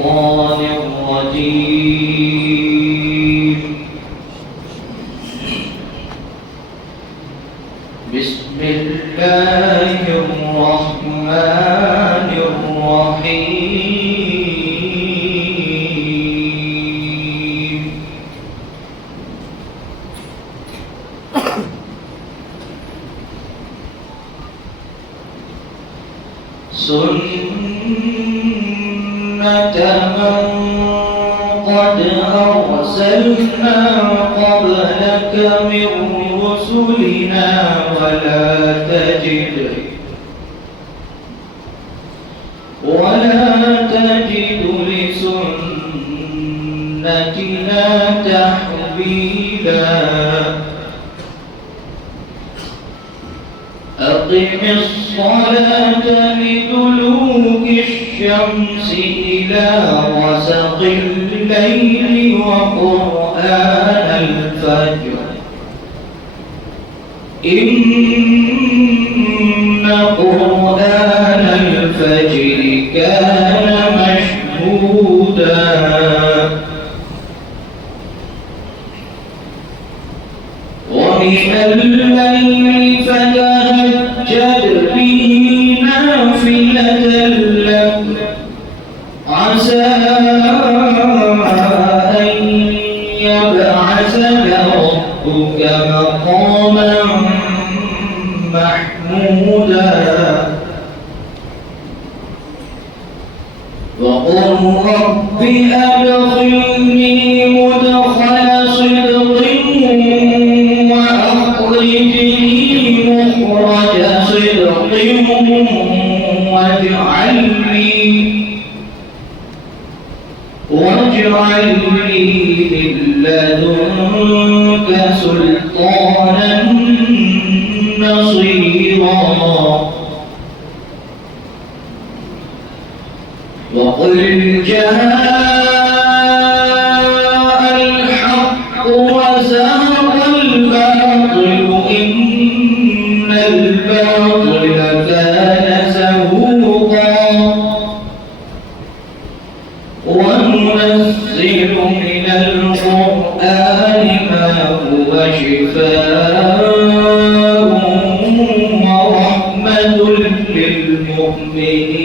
الشيطان الرجيم. بسم الله الرحمن الرحيم. سنة من قد أرسلنا قبلك من رسلنا ولا تجد لسنتنا تحويلا. أقم الصلاة لدلوك الشمس إلى غسق الليل وقرآن الفجر إن قرآن الفجر كان مشهودا. ومن الليل فتهجد به نافلة لك عسى أن يبعثك ربك مقاما محمودا. وقل رب أدخلني مدخل صدق وأخرجني مخرج صدق واجعل لي من لدنك سلطانا نصيرا. وقل جاء الحق وزهق الباطل إن الباطل كان زهوقا. وننزل من القرآن ما هو شفاء ورحمة للمؤمنين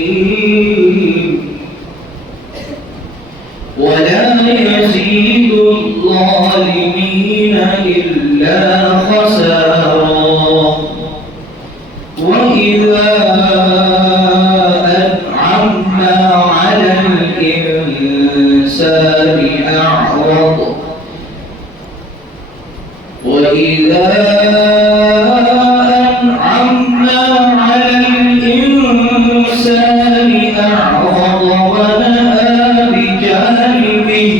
ولا يزيد الظالمين إلا خسارا. وإذا أنعمنا على الإنسان أعرض وإذا أنعمنا على الإنسان أعرض ونأى بجانبه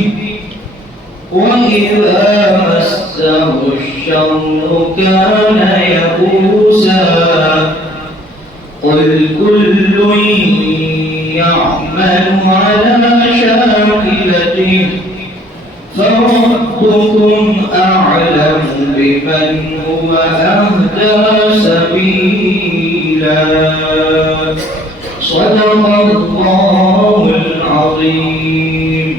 وإذا مسه الشر كان يئوسا. قل كل يعمل على شاكلته فربكم أعلم بمن هو أهدى سبيلا. صدق الله العظيم.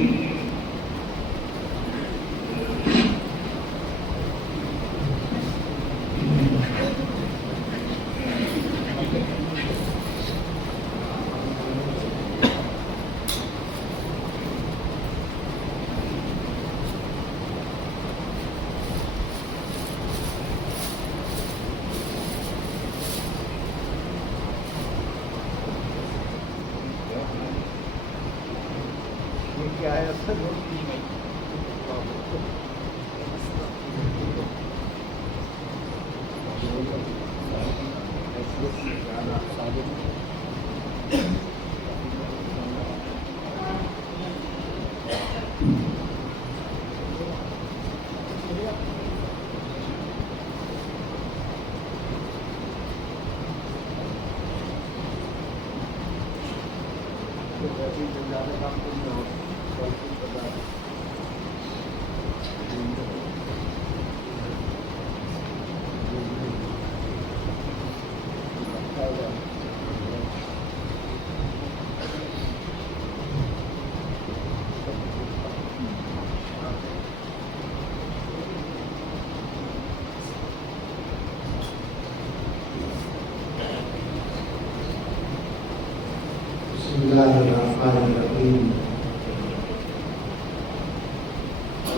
الله الرحمن الرحيم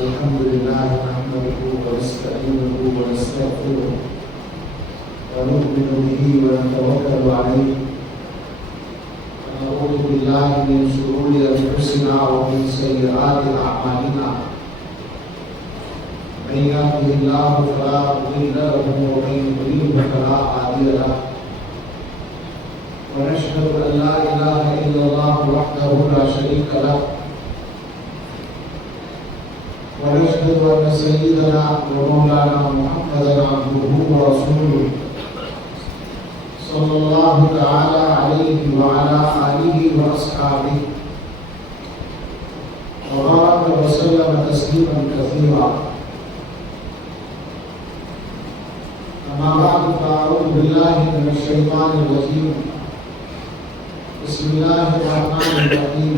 الحمد لله نحمده ونستعينه ونستغفره ونؤمن به ونتوكل عليه ونعوذ بالله من شرور أنفسنا ومن سيئات أعمالنا من يهده الله فلا مضل له ومن يضلل فلا هادي له ونشهد أن لا إله إلا الله وحده لا شريك له ونشهد أن سيدنا ومولانا محمدا عبده ورسوله صلى الله تعالى عليه وعلى آله وأصحابه وبارك وسلم تسليما كثيرا. أما بعد فأعوذ بالله من الشيطان الرجيم. بسم الله الرحمن الرحيم.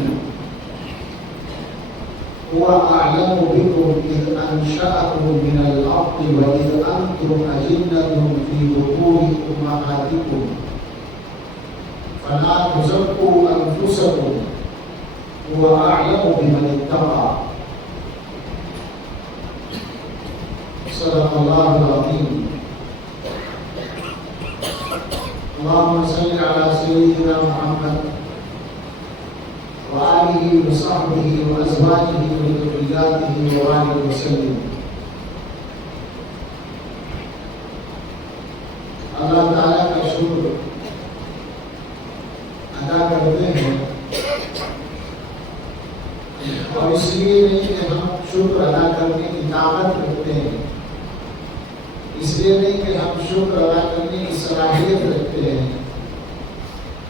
هو أعلم بكم إذ أنشأكم من الأرض وإذ أنتم أجنة في بطون أمهاتكم فلا تزكوا أنفسكم هو أعلم بمن اتقى. صدق الله العظيم. اللهم صل على سيدنا محمد وآله وصحبه وأزواجه وذرياته وآله وسلم. اللہ تعالیٰ کا شکر ادا کرتے ہیں، اور اس لیے نہیں کہ ہم شکر ادا کرنے کی طاقت رکھتے ہیں، اس لیے نہیں کہ ہم شکر ادا کرنے کی صلاحیت رکھتے ہیں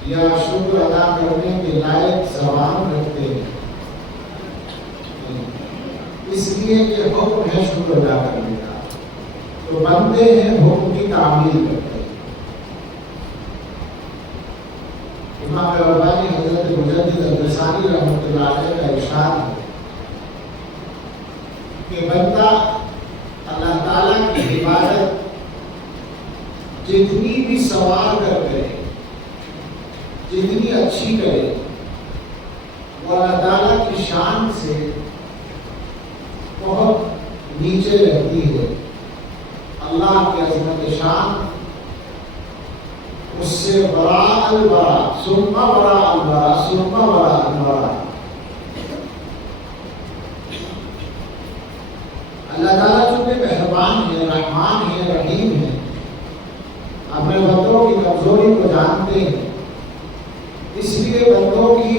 یا شکر ادا کرنے کے لائق زبان رکھتے ہیں، اس لیے کہ حکم ہے شکر ادا کرنے کا، تو بندے ہیں حکم کی تعمیل کرتے ہیں۔ امام ربانی حضرت مجدد الرسانی رحمۃ اللہ علیہ کا ارشاد ہے کہ بندہ اللہ تعالیٰ کی عبادت جتنی بھی سوال کر کرے، جتنی اچھی کرے، وہ اللہ تعالیٰ کی شان سے بہت نیچے رہتی ہے۔ اللہ کی عظمت شان اس سے براء البراء ثم براء البراء ثم براء البراء۔ اللہ تعالیٰ چونکہ مہربان ہے، رحمان ہے، رحیم ہے، اپنے بندوں کی کمزوری کو جانتے ہیں، اس لیے بندوں کی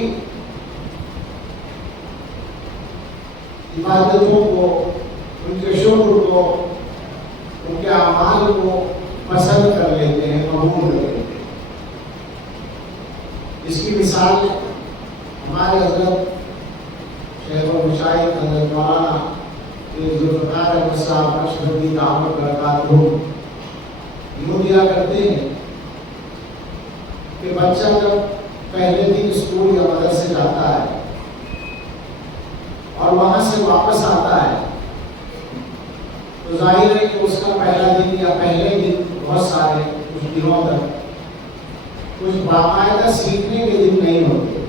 عبادتوں کو، ان کے شکر کو، ان کے اعمال کو پسند کر لیتے ہیں، قبول کر لیتے ہیں۔ اس کی مثال ہمارے حضرت شیخ و مشائخ حضرت مولانا ذوالفقار احمد صاحب اشرفی دعوت برکاتہ یوں دیا کرتے ہیں کہ بچہ جب پہلے دن اسکول یا مدرسے جاتا ہے اور وہاں سے واپس آتا ہے تو ظاہر ہے کہ اس کا پہلا دن یا پہلے دن بہت سارے کچھ دنوں تک کچھ باقاعدہ سیکھنے کے دن نہیں ہوتے،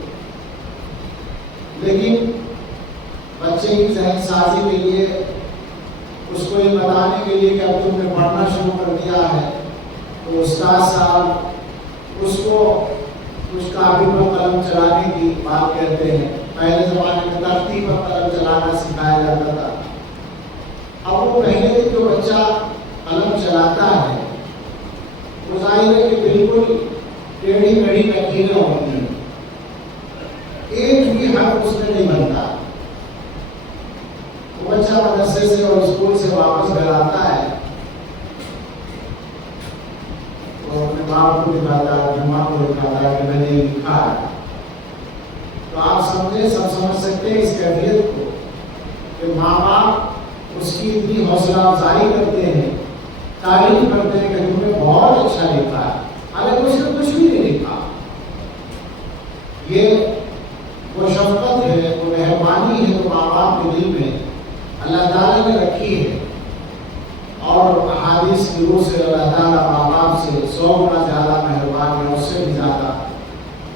لیکن بچے کی ذہن سازی کے لیے، اس کو یہ بتانے کے لیے کہ اب تم نے پڑھنا شروع کر دیا ہے، تو استاد صاحب اس کو کچھ کاپی پر قلم چلانے کی بات کہتے ہیں۔ پہلے زمانے میں تختی پر قلم چلانا سکھایا جاتا تھا۔ اب وہ پہلے دن جو بچہ قلم چلاتا ہے وہ ظاہر ہے کہ بالکل ٹیڑھی میڑھی لکیریں ہوتی ہیں، ایک بھی حرف اس میں نہیں بنتا۔ وہ بچہ مدرسے سے اور اسکول سے واپس گھر آتا ہے تو اپنے باپ کو دکھاتا ہے، اپنے ماں کو دکھاتا ہے کہ میں نے یہ لکھا ہے۔ تو آپ سب سمجھ سکتے ہیں اس کیفیت کو کہ ماں باپ اس کی اتنی حوصلہ افزائی کرتے ہیں، تعریف کرتے ہیں کہ تم نے بہت اچھا لکھا ہے، حالانکہ اس نے کچھ بھی نہیں لکھا۔ یہ وہ شفقت ہے، وہ مہربانی ہے جو ماں باپ کے دل میں اللہ تعالیٰ نے رکھی ہے، اور احادیث کی روح سے اللہ تعالیٰ ماں باپ سے 100 گنا زیادہ مہربان ہے، اس سے بھی زیادہ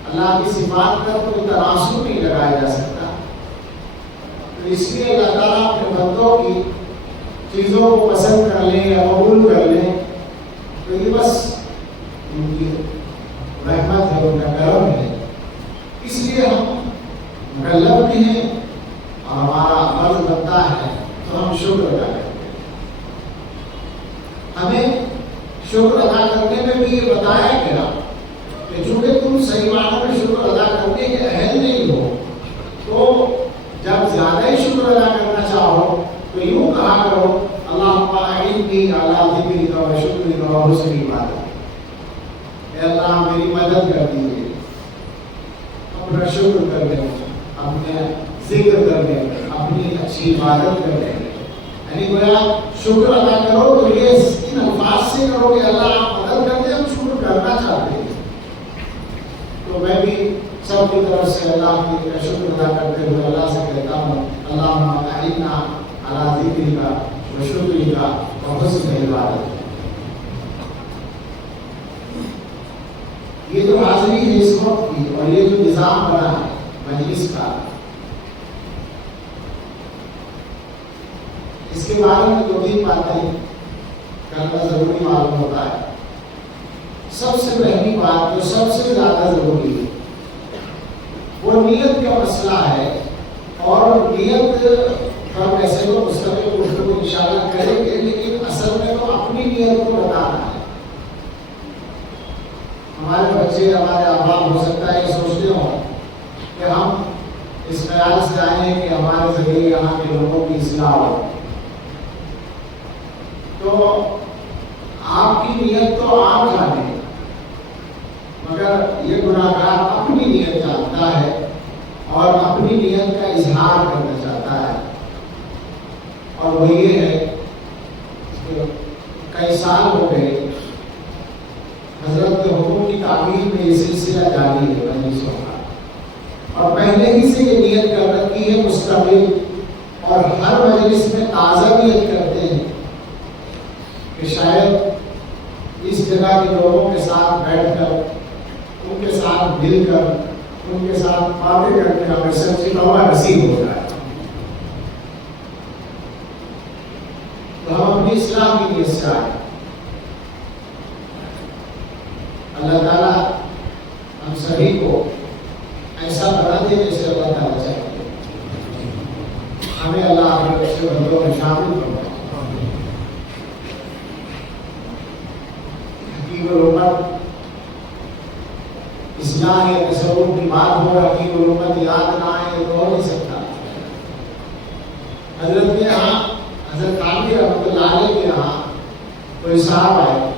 اللہ کی صفات پر کوئی تناسب نہیں لگایا جا سکتا. تو اس لیے اللہ تعالیٰ اپنے بندوں کی چیزوں کو پسند کر لیں یا قبول کر لیں تو یہ بس ان کی رحمت ہے، ان کا کرم ہے. اس لیے ہم مکلف بھی ہیں اور ہمارا فرض بنتا ہے تو ہم شکر ادا کرتے ہیں. ہمیں شکر ادا کرنے میں بھی یہ بتایا گیا کہ چونکہ تم صحیح معنوں میں شکر ادا کرنے کے اہل نہیں ہو تو جب زیادہ ہی شکر ادا کرنا چاہو تو یوں کہا کرو اللہم اعنی علی ذکرک و شکرک و حسن عبادتک. اے اللہ میری مدد کر دیجیے اپنا شکر کرنے میں، اپنے ذکر کرنے میں، اپنی اچھی عبادت کرنے میں. یعنی گویا شکر ادا کرو تو یہ ان الفاظ سے کرو کہ اللہ آپ مدد کرتے ہیں، ہم شکر کرنا چاہتے ہیں. تو میں بھی سب کی طرف سے اللہ کی شکر ادا کرتے ہوئے اللہ سے کہتا ہوں اللہم اعنا علی ذکرک و شکرک و حسن عبادتک. یہ جو حاضری ہے اس وقت کی اور یہ جو نظام بنا ہے مجلس کا، اس کے بارے میں 2-3 باتیں کرنا ضروری معلوم ہوتا ہے. سب سے پہلی بات جو سب سے زیادہ ضروری ہے وہ نیت کا مسئلہ ہے. اور نیت پر ویسے تو مستقل گفتگو انشاءاللہ کریں گے، لیکن اصل میں تو اپنی نیت کو بتانا ہے. ہمارے بچے ہمارے احباب ہو سکتا ہے یہ سوچتے ہوں کہ ہم اس خیال سے آئے ہیں کہ ہمارے ذریعے یہاں کے لوگوں کی اصلاح ہو. تو آپ کی نیت تو آپ جانے، مگر یہ گناہگار اپنی نیت جانتا ہے اور اپنی نیت کا اظہار کرنا چاہتا ہے. اور وہ یہ ہے کہ کئی سال ہو گئے حضرت کے حکم کی تعمیل میں یہ سلسلہ جاری ہے مجلسوں کا، اور پہلے ہی سے یہ نیت کر رکھی ہے مستقل، اور ہر مجلس میں تازہ نیت کرتے ہیں کہ شاید اس جگہ کے لوگوں کے ساتھ بیٹھ کر، ان کے ساتھ مل کر، ان کے ساتھ باتیں کر کے ہمیں سچی توبہ نصیب ہو جائے. تو ہم اپنی اصلاح کی نیت سے آئے. اللہ تعالیٰ ہم سبھی کو ایسا بنا دے جیسے اللہ تعالیٰ چاہتے ہیں. ہمیں اللہ اپنے اچھے بندوں میں شامل کرنا. حقیق الامت اصلاح یا تصور کی بات ہو، حقیق الامت یاد نہ آئے تو ہو نہیں سکتا. حضرت کے یہاں حضرت خانوی رحمۃ اللہ علیہ کے یہاں کوئی صاحب آئے،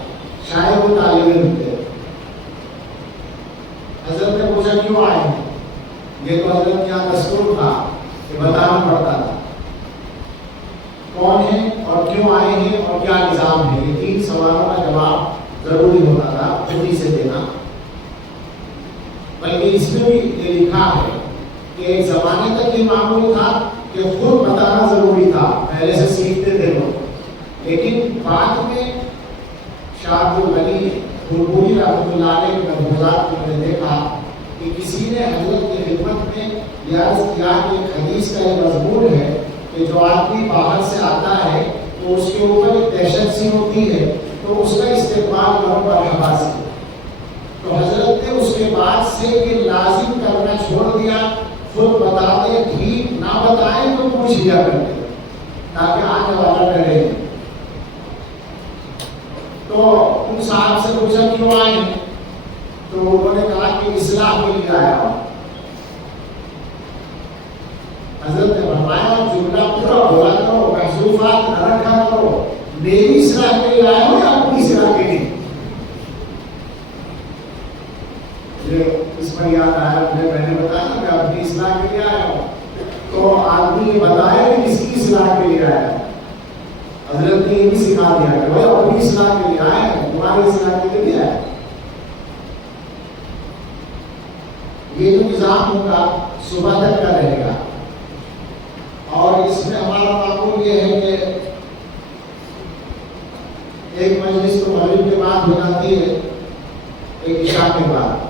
شاید وہ طالب علم تھے. حضرت نے پوچھا کیوں آئے ہیں؟ یہ تو حضرت کے یہاں دستور تھا کہ بتانا پڑتا تھا کون ہے اور کیوں آئے ہیں اور کیا نظام ہے. یہ 3 سوالوں کا جواب ضروری ہوتا تھا خود ہی سے دینا. بلکہ اس میں بھی یہ لکھا ہے کہ ایک زمانے تک یہ معمول تھا کہ خود بتانا ضروری تھا، پہلے سے سیکھتے تھے لوگ. لیکن بعد میں شاہ عبد الغنی بلبلی رحمۃ اللہ علیہ کے ملفوظات میں نے دیکھا کہ کسی نے حضرت کی خدمت میں یہ عرض کیا کہ ایک حدیث کا یہ مضمون ہے کہ جو آدمی باہر سے آتا ہے تو اس کے اوپر ایک دہشت سی ہوتی ہے، تو اس کا استقبال کرو مرحبا سے. تو حضرت نے اس کے بعد سے یہ لازم کرنا چھوڑ دیا، خود بتا دیں ٹھیک، نہ بتائیں تو پوچھ لیا کرتے تاکہ آنے والا ڈرے. تو ان صاحب سے پوچھا کیوں آئے ہیں؟ تو انہوں نے کہا کہ اصلاح کے لیے آیا ہوں. حضرت نے فرمایا جملہ پورا بولا کرو، محذوفات نہ رکھا کرو. میری اصلاح کے لیے آیا ہوں یا اپنی اصلاح کے لیے؟ اس پر یاد آیا، میں نے بتایا کہ اپنی اصلاح کے لیے آیا ہوں. تو آدمی یہ بتایا کہ کس کی اصلاح کے لیے آیا. حضرت نے یہ بھی سکھا دیا کہ وہ اپنی اصلاح کے لیے آئے ہیں، تمہاری اصلاح کے لیے نہیں آئے. یہ جو نظام ہوگا صبح تک کا رہے گا، اور اس میں ہمارا معمول یہ ہے کہ ایک مجلس تو مغرب کے بعد ہو جاتی ہے، ایک عشاء کے بعد.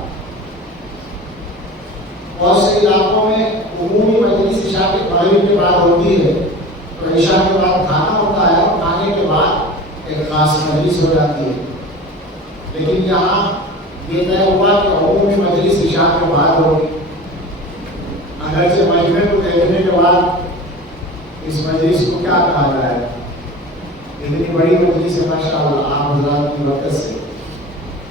عشاء کے بعد ہوگی. اگرچہ مجمع کو دیکھنے کے بعد اس مجلس کو کیا کہا جائے، اتنی بڑی مجلس ہے ماشاءاللہ آپ حضرات کی برکت سے،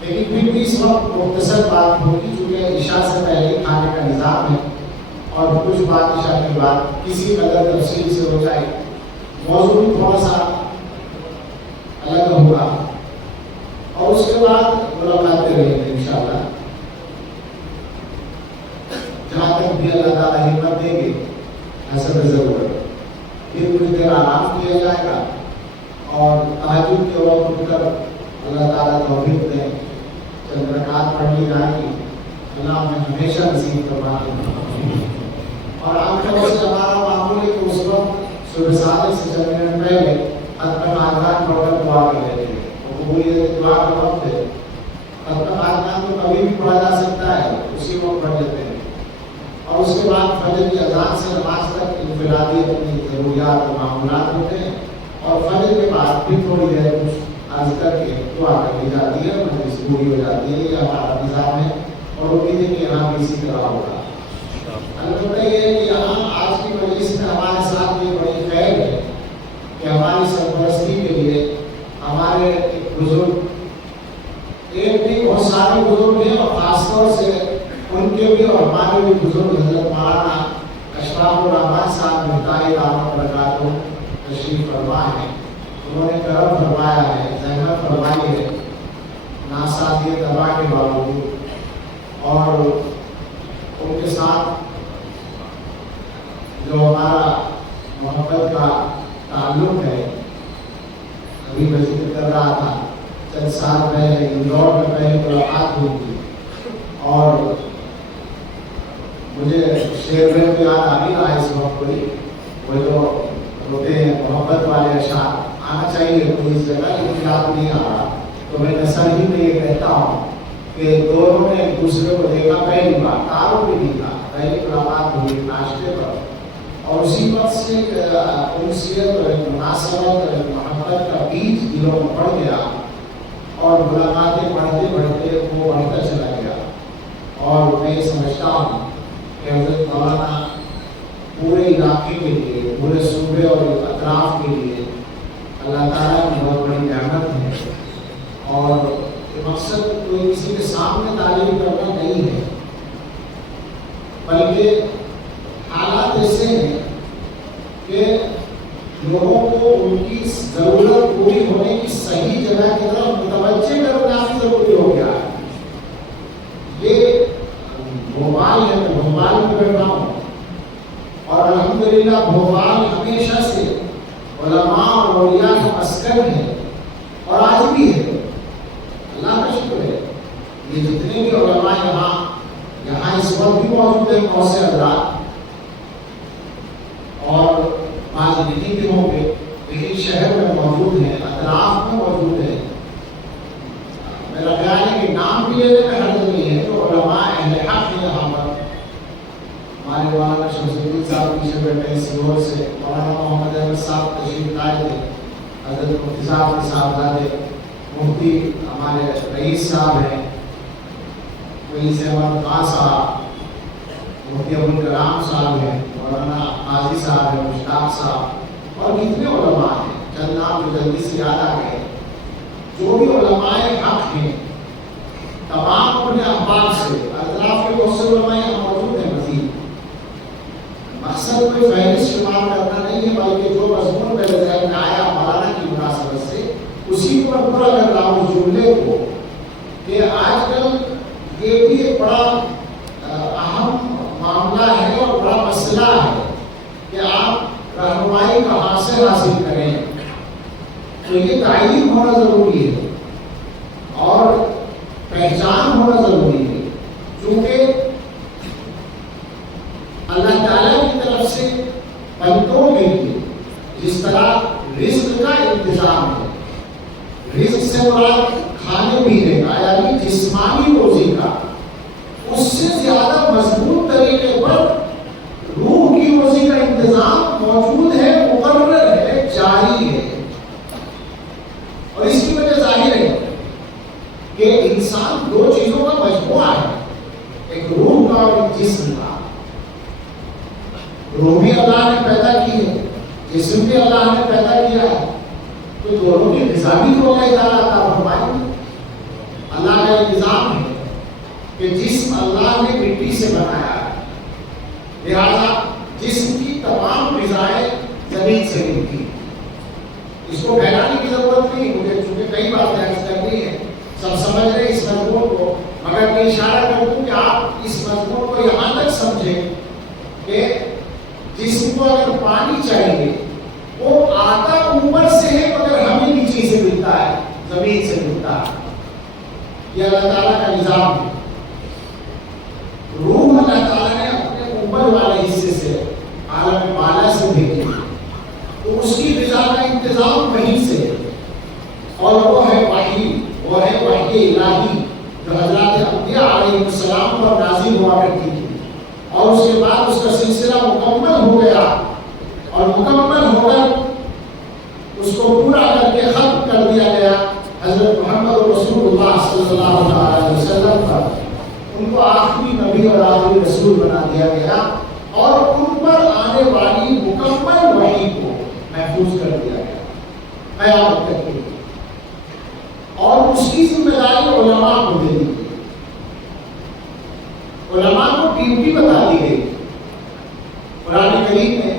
لیکن پھر بھی اس وقت مختصر بات ہوگی چونکہ عشاء سے پہلے کھانے کا نظام ہے اور کچھ بات عشاء کے بعد کسی قدر تفصیل سے ہو جائے. موضوع تھوڑا سا الگ ہوگا اور اس کے بعد ملاقاتیں رہیں گے انشاءاللہ. جہاں تک بھی اللہ تعالیٰ ہمت دیں گے حسب ضرورت پھر کچھ دیر آرام کیا جائے گا اور تہجد کے وقت اٹھ کر اللہ تعالیٰ توفیق دیں چند رکعات پڑھ لی جائیں گی. اللہ ہمیں ہمیشہ نصیب فرمائے. اور عام طور سے ہمارا معمول ہے کہ اس وقت صبح صادق سے چند منٹ پہلے ختم خاندان پڑھ کر دعا کر لیتے ہیں. قبولیت دعا کا وقت ہے. ختم خاندان تو کبھی بھی پڑھا جا سکتا ہے، اسی وقت پڑھ لیتے ہیں اور اس کے بعد فجر کی اذان سے نماز تک انفرادی اپنی ضروریات اور معمولات ہوتے ہیں اور فجر کے بعد پھر تھوڑی دیر کچھ عرض کر کے دعا کر لی جاتی ہے، مجلس پوری ہو جاتی ہے. یہ ہمارا نظام ہے اور امید ہے کہ یہاں بھی اسی طرح ہوگا. البتہ یہ ہے کہ یہاں آج کی مجلس میں ہمارے ساتھ یہ بڑی خیر ہے کہ ہماری سرپرستی کے لیے ہمارے بزرگ، ایک بھی بہت سارے بزرگ ہیں اور خاص طور سے ان کے بھی اور ہمارے بھی بزرگ حضرت مولانا اشفاق الرحمان صاحب مفتاحی دعوت برکاتہ تشریف فرما ہے. انہوں نے کرم فرمایا ہے، زحمت فرمائی ہے ناسازی تباہ کے باوجود، اور ان کے ساتھ جو ہمارا محبت کا تعلق ہے ابھی میں ذکر کر رہا تھا چند سال پہلے اندور میں پہلی ملاقات ہوئی تھی اور مجھے شعر میں بھی یاد آ نہیں رہا اس وقت کوئی، وہ جو ہوتے ہیں محبت والے اشعار آنا چاہیے کوئی اس جگہ لیکن یاد نہیں آ رہا. تو میں نثر ہی میں یہ کہتا ہوں کہ دونوں نے ایک دوسرے کو دیکھا پہلی بار، تاروں بھی دیکھا، پہلی ملاقات ہوئی ناشتے پر اور اسی وقت سے انسیت اور ایک مناسبت اور ایک محبت کا بیج دلوں میں پڑ گیا اور ملاقاتیں بڑھتے بڑھتے وہ بڑھتا چلا گیا. اور میں یہ سمجھتا ہوں کہ حضرت مولانا پورے علاقے کے لیے، پورے صوبے اور اطراف کے لیے اللہ تعالیٰ کی بہت بڑی نعمت ہے اور مقصد کوئی کسی کے سامنے تعلیم کرنا نہیں ہے بلکہ حالات ایسے ہیں کہ لوگوں کو ان کی ضرورت پوری ہونے کی صحیح جگہ کی طرف متوجہ کرنا ضروری ہو گیا ہے. یہ بھوپال ہے، میں بھوپال میں بیٹھا ہوں اور الحمدللہ بھوپال ہمیشہ سے علماء اور اولیاء کا مسکن ہے اور آج بھی ہے. اللہ کا شکر ہے. یہ جتنے بھی علماء یہاں اس وقت بھی موجود ہیں، بہت سے حضرات اور بعض نہیں بھی ہوں گے لیکن شہر میں موجود ہیں، اطراف میں موجود ہیں. میرا خیال ہے کہ نام بھی لینے میں حرج نہیں ہے. جو علماء اہل حق ہیں یہاں پر، ہمارے مولانا شمس الدین صاحب پیچھے بیٹھے ہیں سیور سے، مولانا محمد احمد صاحب تشریف لائے تھے، حضرت مفتی صاحب کے صاحبزادے مفتی ہمارے رئیس صاحب ہیں، رئیس احمد خان صاحب، مفتی ابوالکلام صاحب ہیں، مولانا قاضی صاحب ہیں، مشتاق صاحب اور کتنے علماء ہیں. چند نام جو جلدی سے یاد آ گئے. جو بھی علماء حق ہیں تمام اپنے احباب سے، اطراف کے بہت سے علماء یہاں موجود ہیں. مزید مقصد کوئی فہرست شمار کرنا نہیں ہے بلکہ جو مضمون میرے ذہن میں آیا مولانا کی مناسبت سے اسی پر پورا کر رہا ہوں جملے کو کہ آج کل یہ بھی ایک بڑا اہم معاملہ ہے اور بڑا مسئلہ ہے کہ آپ رہنمائی کہاں سے حاصل کریں. تو یہ تعلیم ہونا ضروری ہے اور پہچان ہونا ضروری ہے کیونکہ اللہ تعالیٰ کی طرف سے بندوں کے لیے جس طرح رزق کا انتظام ہے، رزق سے مراد کھانے پینے کا یعنی جسمانی روزی کا، اس سے زیادہ مضبوط طریقے پر روح کی روزی کا انتظام موجود ہے، مقرر ہے، جاری ہے. اور اس کی وجہ ظاہر ہے کہ انسان دو چیزوں کا مجموعہ ہے، ایک روح روح بھی اللہ نے پیدا کی ہے، جسم بھی اللہ نے پیدا کیا ہے، تو دونوں کی غذا بھی تو اللہ تعالیٰ عطا فرمائے گا۔ اللہ کا انتظام ہے کہ جسم اللہ نے مٹی سے بنایا ہے، لہذا جسم کی تمام غذائیں زمین سے ملتی ہیں۔ اس کو پھیلانے کی ضرورت نہیں، مجھے چونکہ کئی باتیں عرض کرنی ہے، سب سمجھ رہے اس مضمون کو، مگر میں اشارہ کر دوں کہ آپ اس مضمون کو یہاں تک سمجھیں کہ جسم کو اگر پانی چاہیے وہ آتا اوپر سے ہے مگر ہمیں نیچے سے ملتا ہے، زمین سے ملتا ہے۔ یہ اللہ تعالیٰ کا نظام ہے۔ روح اللہ تعالیٰ نے اپنے اوپر والے حصے سے عالم بالا سے بھیجی، تو اس کی غذا کا انتظام وہیں سے ہے، اور وہ ہے وحی، وہ ہے وحی الہی جو حضرات انبیاء علیہ السلام پر نازل ہوا کرتی تھی، اور اس کے بعد اس کا سلسلہ مکمل ہو گیا، اور مکمل ہو کر اس کو پورا کر کے ختم کر دیا گیا حضرت محمد رسول اللہ صلی اللہ علیہ وسلم پر۔ ان کو آخری نبی اور آخری رسول بنا دیا گیا، اور ان پر آنے والی مکمل وحی کو محفوظ کر دیا گیا قیامت تک کے لیے، اور اس کی ذمہ داری علماء کو دے دی گئی۔ علماء کو ڈیوٹی بتا دی گئی۔ قرآن کریم میں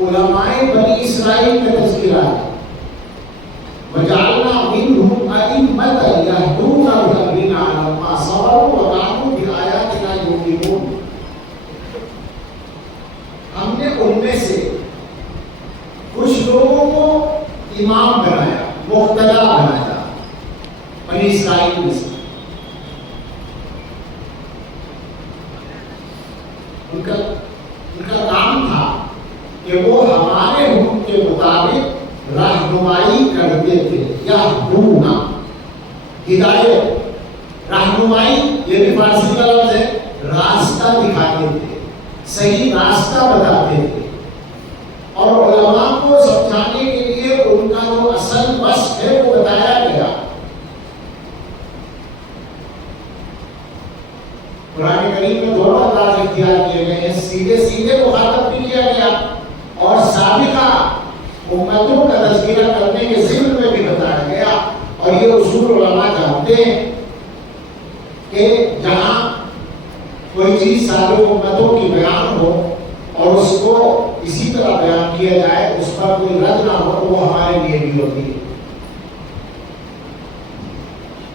علماء بنی اسرائیل کا تذکرہ ہے، وَجَعَلْنَا مِنْهُمْ أَئِمَّةً يَهْدُونَ بِأَمْرِنَا لَمَّا صَبَرُوا وَكَانُوا بِآيَاتِنَا يُوقِنُونَ۔ ہم نے ان میں سے کچھ لوگوں کو امام بنایا، مقتدا بنایا بنی اسرائیل میں سے۔ ان کا کام تھا کہ وہ ہمارے حکم کے مطابق رہنمائی کرتے تھے، یا ہونا ہدایت، رہنمائی یہ بھی فارسی کا لفظ ہے، راستہ دکھاتے تھے، صحیح راستہ بتاتے تھے، اور علماء کو سمجھانے کے لیے ان کا جو اصل وصف ہے وہ بتایا گیا۔ قرآن کریم میں دونوں انداز اختیار کیے گئے ہیں، سیدھے سیدھے مخاطب بھی کیا گیا، اور سابقہ امتوں کا تذکرہ کرنے کے ذکر میں بھی بتایا گیا۔ اور یہ اصول علماء جانتے ہیں کہ جہاں کوئی چیز سابق امتوں کی بیان ہو اور اس کو اسی طرح بیان کیا جائے، اس پر کوئی رد نہ ہو، وہ ہمارے لیے بھی ہوتی ہے۔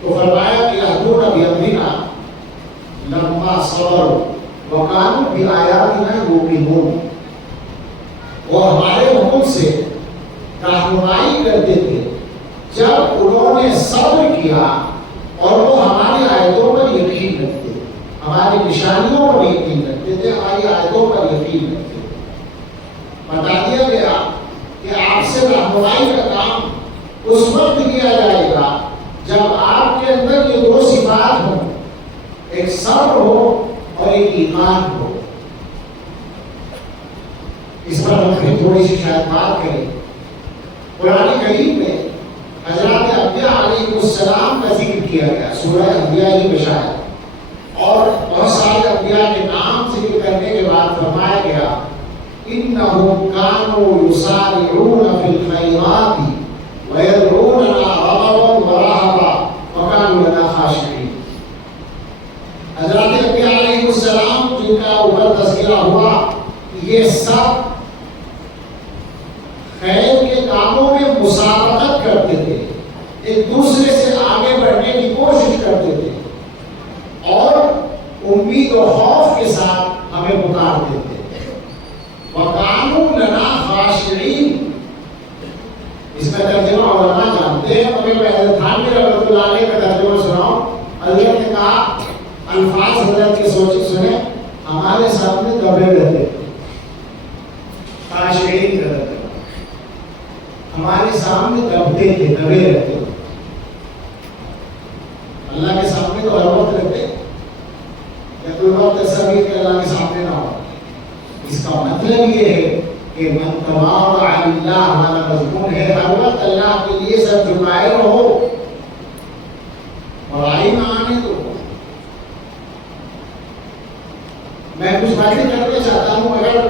تو فرمایا کہ یَهْدُونَ بِأَمْرِنَا لَمَّا صَبَرُوا وَكَانُوا بِآيَاتِنَا يُوقِنُونَ۔ وہ ہمارے حکم سے رہنمائی کرتے تھے جب انہوں نے صبر کیا، اور وہ ہماری آیتوں پر یقین رکھتے تھے، ہماری نشانیوں پر یقین رکھتے تھے، ہماری آیتوں پر یقین رکھتے تھے۔ بتا دیا گیا کہ آپ سے رہنمائی کا کام اس وقت کیا جائے گا جب آپ کے اندر یہ دو صفات ہوں، ایک صبر ہو اور ایک ایمان ہو۔ اس پر ہم پھر تھوڑی سی شاید بات کریں۔ قرآن کریم میں حضرات انبیاء علیہ السلام کا ذکر کیا گیا، سورہ انبیاء کی بشارت، اور بہت سارے انبیاء کے نام ذکر کرنے کے بعد فرمایا گیا إِنَّهُمْ كَانُوا يُسَارِعُونَ فِي الْخَيْرَاتِ وَيَدْعُونَنَا رَغَبًا وَرَهَبًا وَكَانُوا لَنَا خَاشِعِينَ۔ حضرات انبیاء علیہ السلام جن کا اوپر تذکرہ ہوا، یہ سب خیر کے کاموں میں مسابقت کرتے تھے، ایک دوسرے سے آگے بڑھنے کی کوشش کرتے تھے، اور امید و خوف کے ساتھ ہمیں پکارتے تھے۔ وَقَانُوا لَنَا خَاشِعِينَ، اس کا ترجمہ علماء جانتے ہیں، مگر میں حضرت تھانوی رحمۃ اللہ علیہ کا ترجمہ سناؤں۔ حضرت نے کہا، الفاظ حضرت کے سوچے سنے، ہمارے سامنے دبے رہتے تھے، خاشعین کا ترجمہ، ہمارے سامنے دبتے تھے، دبے رہتے تھے۔ اللہ کے سامنے تو ہر وقت رہتے، یا کوئی وقت ایسا بھی کہ اللہ کے سامنے نہ ہو۔ اس کا مطلب یہ ہے کہ من تواضع للہ، ہمارا مضمون ہے ہر وقت اللہ کے لیے سب جھکائے رہو، اور آئی نہ آنے دو، میں کچھ باتیں کرنا چاہتا ہوں، مگر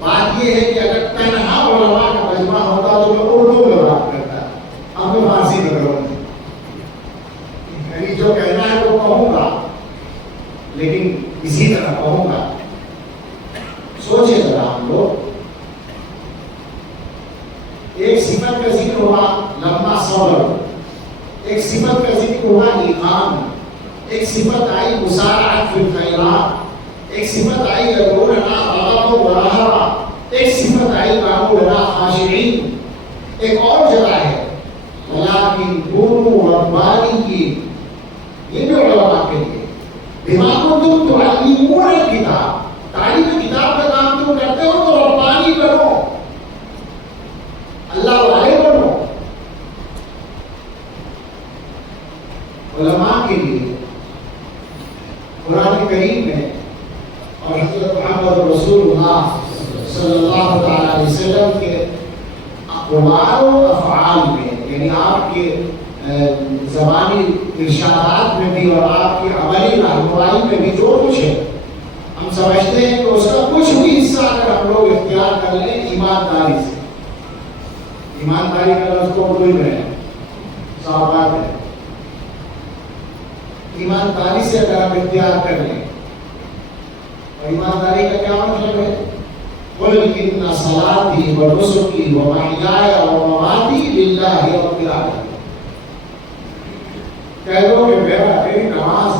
بات یہ ہے کہ اگر تنہا علماء کا مجمع ہوتا تو میں اردو میں بات کرتا، اب میں فارسی میں کروں گا، یعنی جو کہنا ہے وہ کہوں گا لیکن اسی طرح کہوں گا۔ سوچے ذرا ہم لوگ، ایک صفت کا ذکر ہوا لمبا صبر، ایک صفت کا ذکر ہوا ایمان، ایک صفت آئی مسارعت فی الخیرات، ایک صفت آئی یدعوننا رغبا ورہبا، ایک صفت آئی کانوا لنا خاشعین، ایک اور جگہ ہے ولکن کونوا ربانیین، یہ بھی علماء کے لیے بما کنتم تعلمون الکتاب، تعلیم کتاب کا کام تم کرتے ہو تو ربانی بنو، اللہ والے بنو۔ علماء کے لیے قرآن کریم میں اور حضرت محمد رسول اللہ صلی اللہ علیہ وسلم کے اقوال و افعال میں، یعنی آپ کے زبانی ارشادات میں بھی اور آپ کی عملی رہنمائی میں بھی جو کچھ ہے، ہم سمجھتے ہیں کہ اس کا کچھ بھی حصہ اگر ہم لوگ اختیار کر لیں ایمانداری سے، ایمانداری کا لفظ کو کوئی میں صحابات ہے، ایمانداری سے اگر ہم اختیار کر لیں، اور ایمانداری کا کیا مطلب ہے؟ قُلْ إِنَّ صَلَاتِي وَنُسُكِي وَمَحْيَايَ وَمَمَاتِي لِلَّهِ رَبِّ الْعَالَمِينَ، کہہ دو کہ میری نماز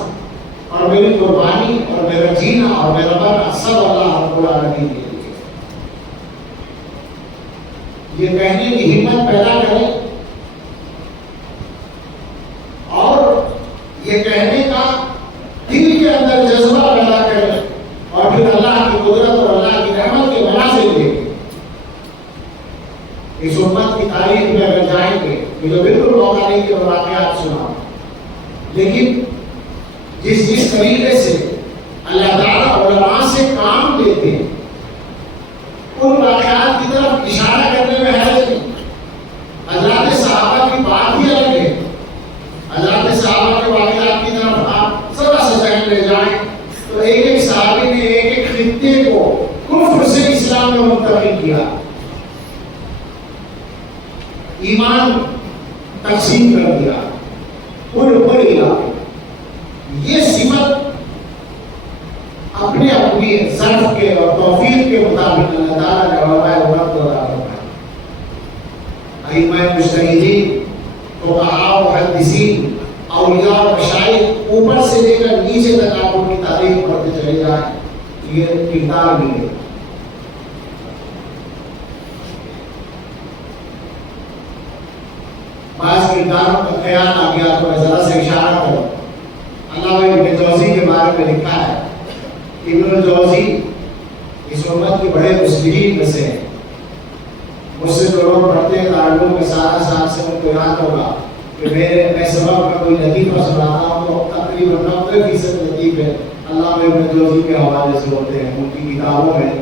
اور میری قربانی اور میرا جینا اور میرا مرنا سب اللہ رب العالمین کے لیے۔ یہ کہنے کی ہمت پیدا کریں اور یہ کہنے کا دل کے اندر جذبہ پیدا کریں، اور پھر اللہ کی قدرت اور اللہ کی رحمت کے مناظر دیکھیں۔ اس امت کی تاریخ میں اگر جائیں گے، مجھے بالکل موقع نہیں کہ واقعات سناؤں، لیکن جس طریقے سے اللہ تعالیٰ علماء سے کام لیتے ہیں، ان واقعات کی طرف اشارہ کرنے میں حرج نہیں۔ حضرات صحابہ کی بات ہی الگ ہے، حضرات صحابہ کے واقعات کی طرف آپ ذرا سا ذہن لے جائیں تو ایک ایک صحابی نے ایک ایک خطے کو کفر سے اسلام میں منتقل کیا، ایمان تقسیم کر دیا پورے علاقے۔ یہ صفت اپنے اپنی ظرف کے اور توفیق کے مطابق اللہ تعالیٰ نے علماء امت کو عطا فرمائی۔ ائمہ مجتہدین، فقہاء و محدثین، اولیاء و مشائخ، اوپر سے لے کر نیچے تک آپ ان کی تاریخ پڑھتے چلے جائیں، یہ کردار بھی ہے۔ بعض کرداروں کا خیال آ گیا تو میں ذرا سے اشارہ کروں۔ علامہ ابن جوزی کے بارے میں لکھا ہے، ابن جوزی اس امت کے بڑے مصلحین میں سے ہیں۔ مجھ سے جو لوگ پڑھتے ہیں دارالعلوم میں سارا سال سے ان کو یاد ہوگا کہ میں سبق کا کوئی لطیفہ سناتا ہوں تو تقریباً 90% لطیفے علامہ ابن جوزی کے حوالے سے ہوتے ہیں۔ ان کی کتابوں میں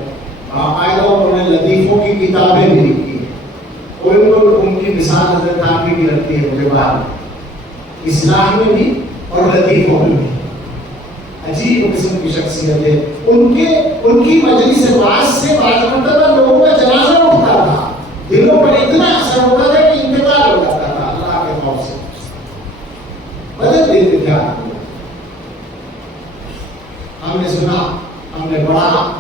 باقاعدہ انہوں نے لطیفوں کی کتابیں بھی لکھی ہیں، اور ان کی مثال حضرت تھانوی کی رکھتی ہے مجھے بعد، اصلاح میں بھی اور لطیفوں میں بھی۔ عجیب قسم کی شخصیت ہے ان کی مجلس واعظ سے بعض مرتبہ لوگوں کا جنازہ اٹھتا تھا، دلوں پر اتنا اثر ہوتا تھا کہ انتقال ہو جاتا تھا اللہ کے خوف سے، بدل دیتے تھے آپ کو۔ ہم نے سنا، ہم نے پڑھا،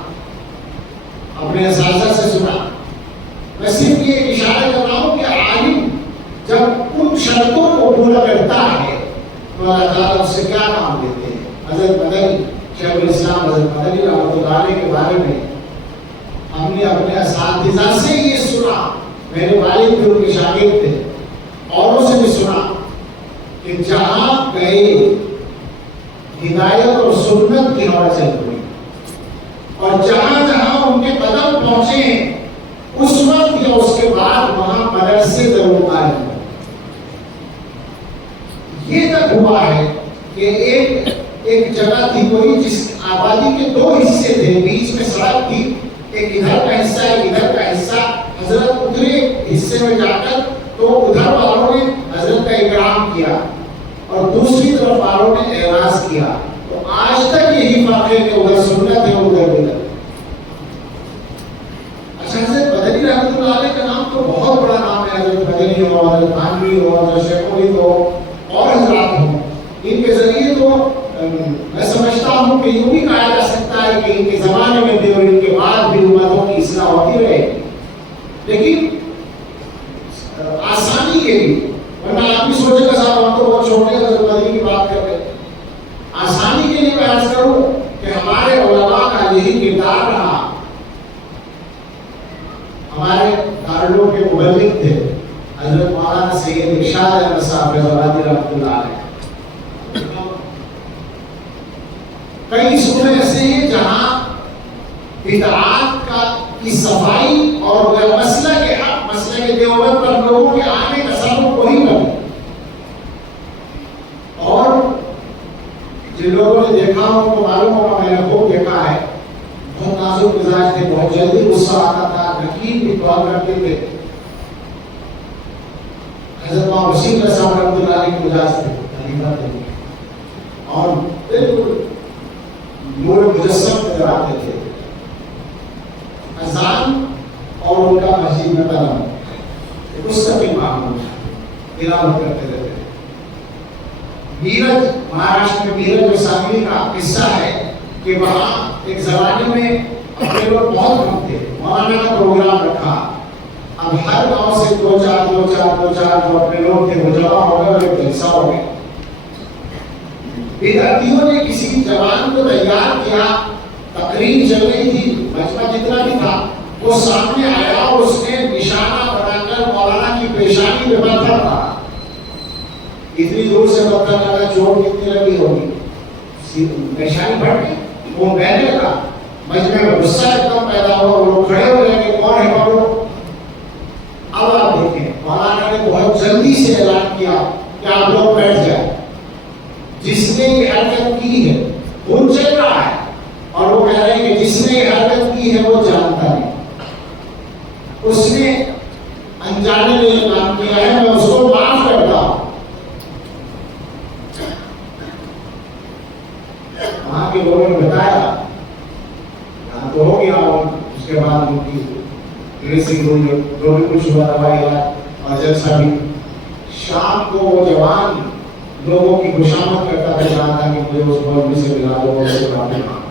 اپنے اساتذہ سے سنا۔ میں صرف یہ اشارہ کر رہا ہوں کہ عالم جب ان شرطوں کو پورا کرتا ہے تو اللہ تعالیٰ اس سے کیا کام دیتے ہیں۔ حضرت مدنی، شیخ الاسلام حضرت مدنی رحمۃ اللہ علیہ کے بارے میں ہم نے اپنے اساتذہ سے یہ سنا، میرے والد بھی ان کے شاگرد تھے، اوروں سے بھی سنا کہ جہاں گئے ہدایت اور سنت کی ہوا چل رہی، اور جہاں جہاں ان کے قدم پہنچے ہیں اس وقت یا اس کے بعد وہاں مدرسے ضرور قائم ہوں۔ یہ تک ہوا ہے کہ ایک جگہ تھی کوئی جس آبادی کے 2 حصے تھے، بیچ میں سڑک تھی، ایک ادھر کا حصہ ایک ادھر کا حصہ۔ حضرت اترے حصے میں جا کر تو ادھر والوں نے حضرت کا اکرام کیا اور دوسری طرف والوں نے اعراض کیا، تو آج تک یہی فرق ہے کہ ادھر سنت ہے ادھر بدعت۔ اچھا حضرت مدنی رحمۃ اللہ علیہ کا نام تو بہت بڑا نام ہے، حضرت مدنی ہو، حضرت تھانوی ہو، حضرت شیخ الہند ہو اور حضرات ہوں، ان کے ذریعے تو میں سمجھتا ہوں کہ یوں بھی کہا جا سکتا ہے کہ ان کے زمانے میں بھی اور ان کے بعد بھی امتوں کی اصلاح ہوتی رہے، لیکن آسانی کے لیے، ورنہ آپ بھی سوچے گا صاحب ہم تو بہت چھوٹے حضرت مدنی کی بات کر رہے ہیں، آسانی کے لیے میں عرض کروں کہ ہمارے علماء کا یہی کردار رہا۔ ہمارے دارالعلوم کے مبلغ تھے حضرت مولانا سید ارشاد احمد صاحب رحمۃ اللہ علیہ۔ کئی صوبے ایسے ہیں جہاں بدعات کی صفائی اور مسئلہ کے حق، مسئلہ کے دیوبند پر لوگوں کے آنے کا سبب وہی بنے، اور جن لوگوں نے دیکھا ان کو معلوم ہوگا، میں نے خوب دیکھا ہے، بہت نازک مزاج تھے، بہت جلدی غصہ آتا تھا، نکیر بھی دعا کرتے تھے۔ حضرت مولانا وسیم صاحب رحمۃ اللہ علیہ کے مزاج تھے، خلیفہ تھے، اور بالکل نور مجسم نظر آتے تھے۔ اذان اور ان کا مسجد میں قدم مستقل معمول تلاوت کرتے رہتے تھے۔ میرج، مہاراشٹر میں میرج اور سانگلی کا قصہ ہے کہ وہاں ایک زمانے میں اپنے لوگ بہت کم تھے، مولانا کا پروگرام رکھا، اب ہر گاؤں سے دو چار جو اپنے لوگ تھے وہ جمع ہو گئے اور ایک جلسہ ہو گیا۔ بدعتیوں نے کسی جوان کو تیار کیا، تقریر چل رہی تھی، مجمع جتنا بھی تھا وہ سامنے آیا اور اس نے نشانہ بنا کر مولانا کی پیشانی پہ پتھر مارا۔ اتنی دور سے پتھر لگا، چوٹ کتنی لگی ہوگی، پیشانی پھٹ گئی، وہ بہنے لگا، مجمع میں غصہ ایک دم پیدا ہوا، وہ لوگ کھڑے ہو گئے کہ کون ہے پکڑو۔ اب آپ دیکھیں مولانا نے بہت جلدی سے اعلان کیا کہ آپ لوگ بیٹھ جائیں، جس نے یہ حرکت کی ہے وہ چل رہا ہے، اور وہ کہہ رہے ہیں کہ جس نے یہ حرکت کی ہے وہ جانتا نہیں، اس نے انجانے میں یہ کام کیا ہے، میں اس کو معاف کرتا ہوں۔ وہاں کے لوگوں نے بتایا، یہاں تو ہو گیا، اور اس کے بعد ان کی ریسنگ ہوئی، جو بھی کچھ ہوا دوائی اور جلسہ بھی۔ شام کو وہ جوان لوگوں کی خوشامد کرتا ہے، جہاں تھا کہ مجھے اس مولوی سے ملا دو، اس سے معافی مانگا،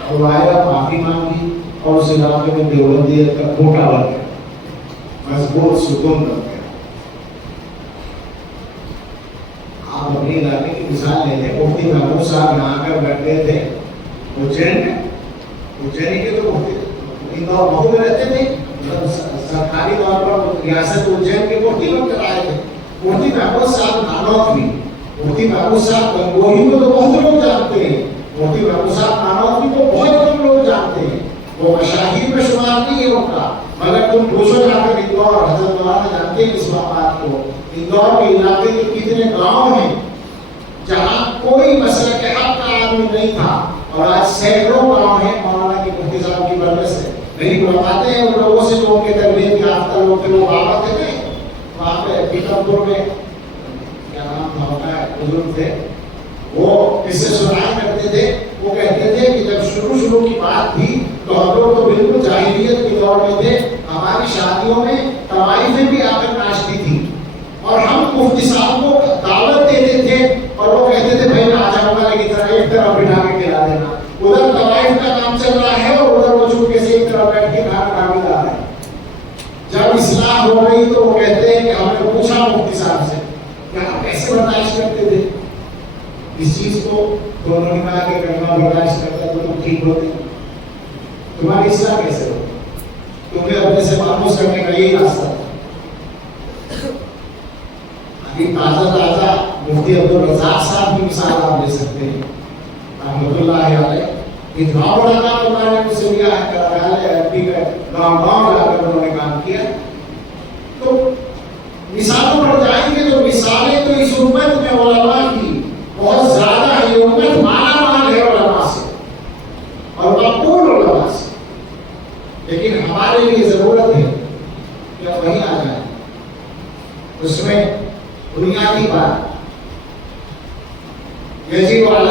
اور وہ آیا، معافی مانگی، اور اس علاقے میں دیوبندیت کا کھوٹا بن گیا، مضبوط ستون بن گیا۔ آپ اپنے علاقے کی مثال لے لیں، مفتی محمود صاحب یہاں کر بیٹھتے تھے اجین میں، اجین کے تو مفتی اندور مہو میں رہتے تھے، سرکاری طور پر ریاست اجین کے مفتی بن کر آئے تھے۔ مفتی محمود صاحب نانوتوی، مفتی محمود صاحب گنگوہی کو تو بہت لوگ جانتے ہیں، مفتی محمود صاحب نانوتوی کو بہت کم لوگ جانتے ہیں، وہ مشاہیر میں شمار نہیں ہے ان کا، مگر تم پوچھو جا کر اندور، حضرت مولانا جانتے ہیں اس بات کو، اندور کے علاقے کے کتنے گاؤں ہیں جہاں کوئی مسئلہ کے حق کا آدمی نہیں تھا، اور آج سینکڑوں گاؤں ہیں مولانا کی مفتی صاحب کی وجہ سے۔ میری ملاقاتیں ہیں ان لوگوں سے جو ان کے تربیت یافتہ لوگ تھے، وہ بابا تھے وہاں پہ پیتمپور میں، کیا نام تھا ان کا، بزرگ تھے، وہ اس سے سنایا کرتے تھے، وہ کہتے تھے کہ جب شروع کی بات تھی تو ہم لوگ تو بالکل جاہلیت کے دور میں تھے، ہماری شادیوں میں طوائفیں بھی آ کر ناچتی تھی، اور ہم مفتی صاحب کو دعوت دیتے تھے، اور وہ کہتے تھے بھائی میں آ جاؤں گا لیکن ذرا ایک طرف بٹھا کے کھلا دینا، ادھر طوائف کا کام چل رہا ہے اور ادھر وہ چپکے سے ایک طرف بیٹھ کے کھانا کھا کے جا رہے ہیں۔ جب اصلاح ہو گئی تو وہ کہتے ہیں کہ ہم نے پوچھا مفتی صاحب سے کہ آپ کیسے برداشت کرتے تھے اس چیز کو، تو انہوں نے کہا کہ کلمہ برداشت کرتا تو تم ٹھیک ہوتے، تمہاری اصلاح کیسے ہو، تمہیں اپنے سے خاموش کرنے کا یہی راستہ تھا۔ ابھی تازہ مفتی عبدالرزاق صاحب کی مثال آپ لے سکتے ہیں رحمۃ اللہ علیہ، اتنا بڑا کام انہوں نے مجھ سے لیا ہے، گاؤں جا کر انہوں نے کام کیا۔ تو مثالوں پر جائیں گے تو مثالیں تو اس امت میں علماء کی بہت زیادہ ہے، یہ امت مالا مال ہے علماء سے اور مقبول علماء سے، لیکن ہمارے لیے ضرورت ہے کہ وہیں آ جائیں۔ اس میں بنیادی بات یجب علی